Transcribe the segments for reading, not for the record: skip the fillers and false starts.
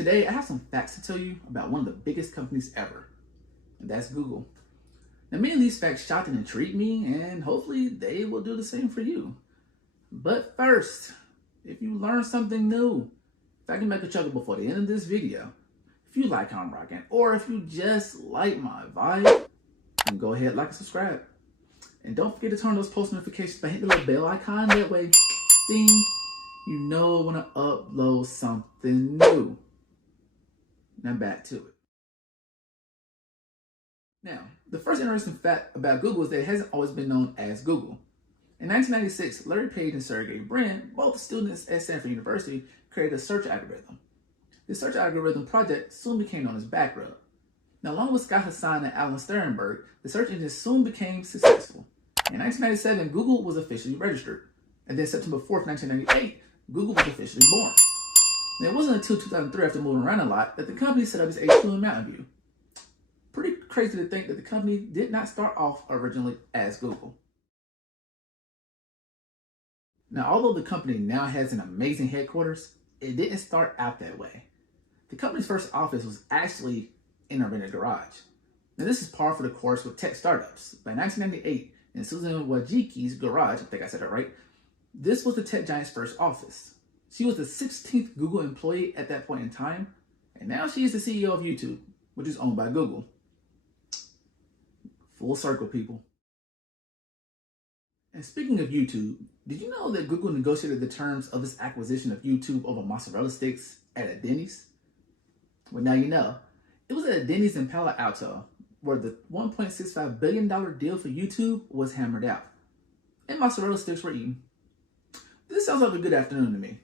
Today, I have some facts to tell you about one of the biggest companies ever, and that's Google. Now, many of these facts shocked and intrigued me, and hopefully they will do the same for you. But first, if you learn something new, if I can make a chuckle before the end of this video, if you like how I'm rocking, or if you just like my vibe, then go ahead, like and subscribe. And don't forget to turn those post notifications by hitting the little bell icon. That way, ding, you know when I upload something new. Now back to it. Now, the first interesting fact about Google is that it hasn't always been known as Google. In 1996, Larry Page and Sergey Brin, both students at Stanford University, created a search algorithm. The search algorithm project soon became known as Backrub. Now, along with Scott Hassan and Alan Sternberg, the search engine soon became successful. In 1997, Google was officially registered. And then September 4th, 1998, Google was officially born. And it wasn't until 2003, after moving around a lot, that the company set up its HQ in Mountain View. Pretty crazy to think that the company did not start off originally as Google. Now, although the company now has an amazing headquarters, it didn't start out that way. The company's first office was actually in a rented garage. Now, this is par for the course with tech startups. By 1998, in Susan Wojcicki's garage, I think I said it right, this was the tech giant's first office. She was the 16th Google employee at that point in time, and now she is the CEO of YouTube, which is owned by Google. Full circle, people. And speaking of YouTube, did you know that Google negotiated the terms of its acquisition of YouTube over mozzarella sticks at a Denny's? Well, now you know. It was at a Denny's in Palo Alto where the $1.65 billion deal for YouTube was hammered out, and mozzarella sticks were eaten. This sounds like a good afternoon to me.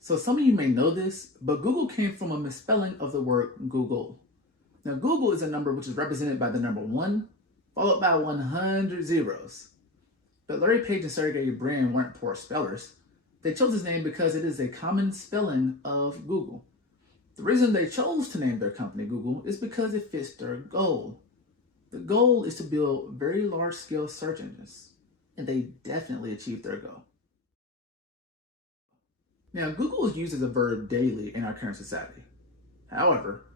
So some of you may know this, but Google came from a misspelling of the word Googol. Now, Google is a number which is represented by the number 1, followed by 100 zeros. But Larry Page and Sergey Brin weren't poor spellers. They chose this name because it is a common spelling of Google. The reason they chose to name their company Google is because it fits their goal. The goal is to build very large-scale search engines, and they definitely achieved their goal. Now, Google is used as a verb daily in our current society. However,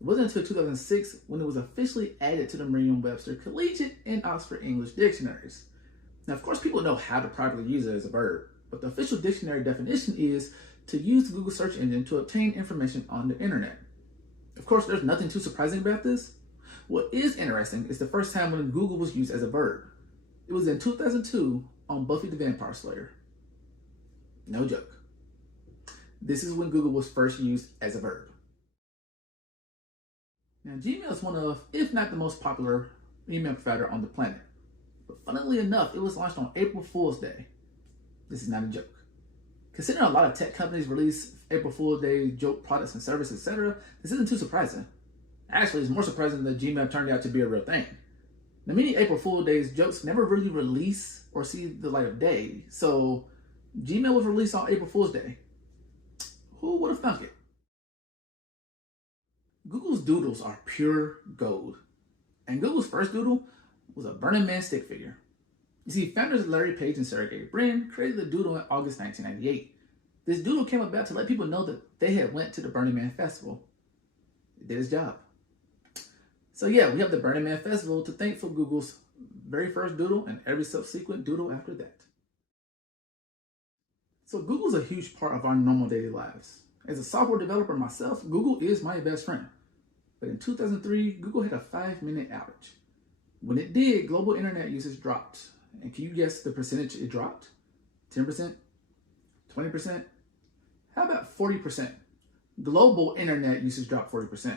it wasn't until 2006 when it was officially added to the Merriam-Webster Collegiate and Oxford English dictionaries. Now, of course, people know how to properly use it as a verb, but the official dictionary definition is to use the Google search engine to obtain information on the internet. Of course, there's nothing too surprising about this. What is interesting is the first time when Google was used as a verb. It was in 2002 on Buffy the Vampire Slayer. No joke. This is when Google was first used as a verb. Now, Gmail is one of, if not the most popular email provider on the planet. But funnily enough, it was launched on April Fool's Day. This is not a joke. Considering a lot of tech companies release April Fool's Day joke products and services, etc., this isn't too surprising. Actually, it's more surprising that Gmail turned out to be a real thing. Now, many April Fool's Day jokes never really release or see the light of day, so Gmail was released on April Fool's Day. Who would have thunk it? Google's doodles are pure gold. And Google's first doodle was a Burning Man stick figure. You see, founders Larry Page and Sergey Brin created the doodle in August 1998. This doodle came about to let people know that they had went to the Burning Man Festival. It did its job. So yeah, we have the Burning Man Festival to thank for Google's very first doodle and every subsequent doodle after that. So Google's a huge part of our normal daily lives. As a software developer myself, Google is my best friend. But in 2003, Google had a 5-minute outage. When it did, global internet usage dropped. And can you guess the percentage it dropped? 10%? 20%? How about 40%? Global internet usage dropped 40%. Now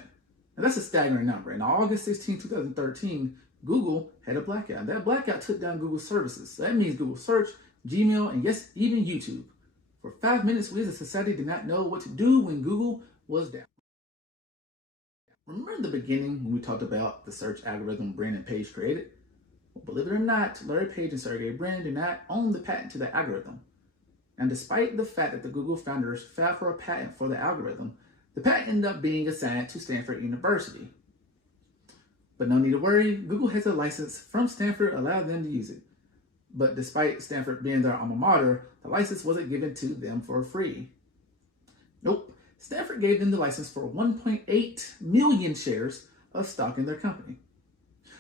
that's a staggering number. And on August 16, 2013, Google had a blackout. That blackout took down Google's services. So that means Google Search, Gmail, and yes, even YouTube. For 5 minutes, we as a society did not know what to do when Google was down. Remember in the beginning when we talked about the search algorithm Brin and Page created? Well, believe it or not, Larry Page and Sergey Brin do not own the patent to the algorithm. And despite the fact that the Google founders filed for a patent for the algorithm, the patent ended up being assigned to Stanford University. But no need to worry, Google has a license from Stanford allowing them to use it. But despite Stanford being their alma mater, the license wasn't given to them for free. Nope. Stanford gave them the license for 1.8 million shares of stock in their company.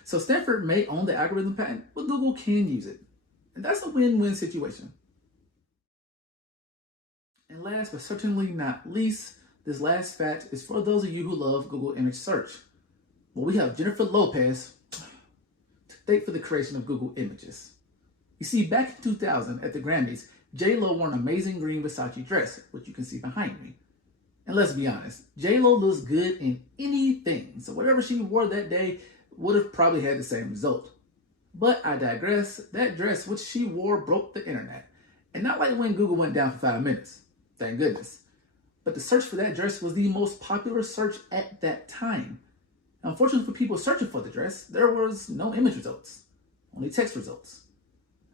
So Stanford may own the algorithm patent, but Google can use it. And that's a win-win situation. And last but certainly not least, this last fact is for those of you who love Google image search. Well, we have Jennifer Lopez to thank for the creation of Google Images. You see, back in 2000 at the Grammys, J-Lo wore an amazing green Versace dress, which you can see behind me. And let's be honest, J-Lo looks good in anything, so whatever she wore that day would have probably had the same result. But I digress, that dress which she wore broke the internet. And not like when Google went down for 5 minutes, thank goodness. But the search for that dress was the most popular search at that time. Unfortunately for people searching for the dress, there was no image results, only text results.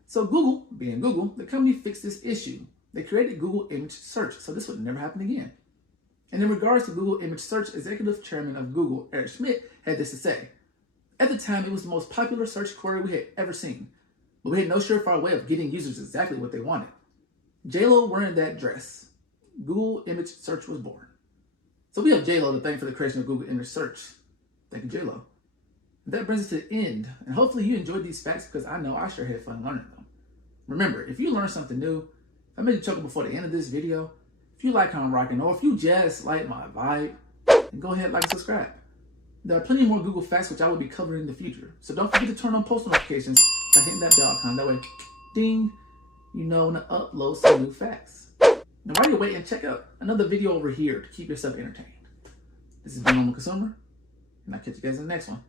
So Google, being Google, the company fixed this issue. They created Google Image Search, so this would never happen again. And in regards to Google Image Search, Executive Chairman of Google, Eric Schmidt, had this to say. At the time, it was the most popular search query we had ever seen, but we had no surefire way of getting users exactly what they wanted. J-Lo wearing that dress. Google Image Search was born. So we have J-Lo to thank for the creation of Google Image Search. Thank you, J-Lo. That brings us to the end, and hopefully you enjoyed these facts because I know I sure had fun learning them. Remember, if you learned something new, if I made you chuckle before the end of this video, if you like how I'm rocking, or if you just like my vibe, then go ahead, like, and subscribe. There are plenty more Google facts which I will be covering in the future, so don't forget to turn on post notifications by hitting that bell icon. That way, ding, you know when to upload some new facts. Now while you're waiting, check out another video over here to keep yourself entertained. This has been Normal Consumer, and I'll catch you guys in the next one.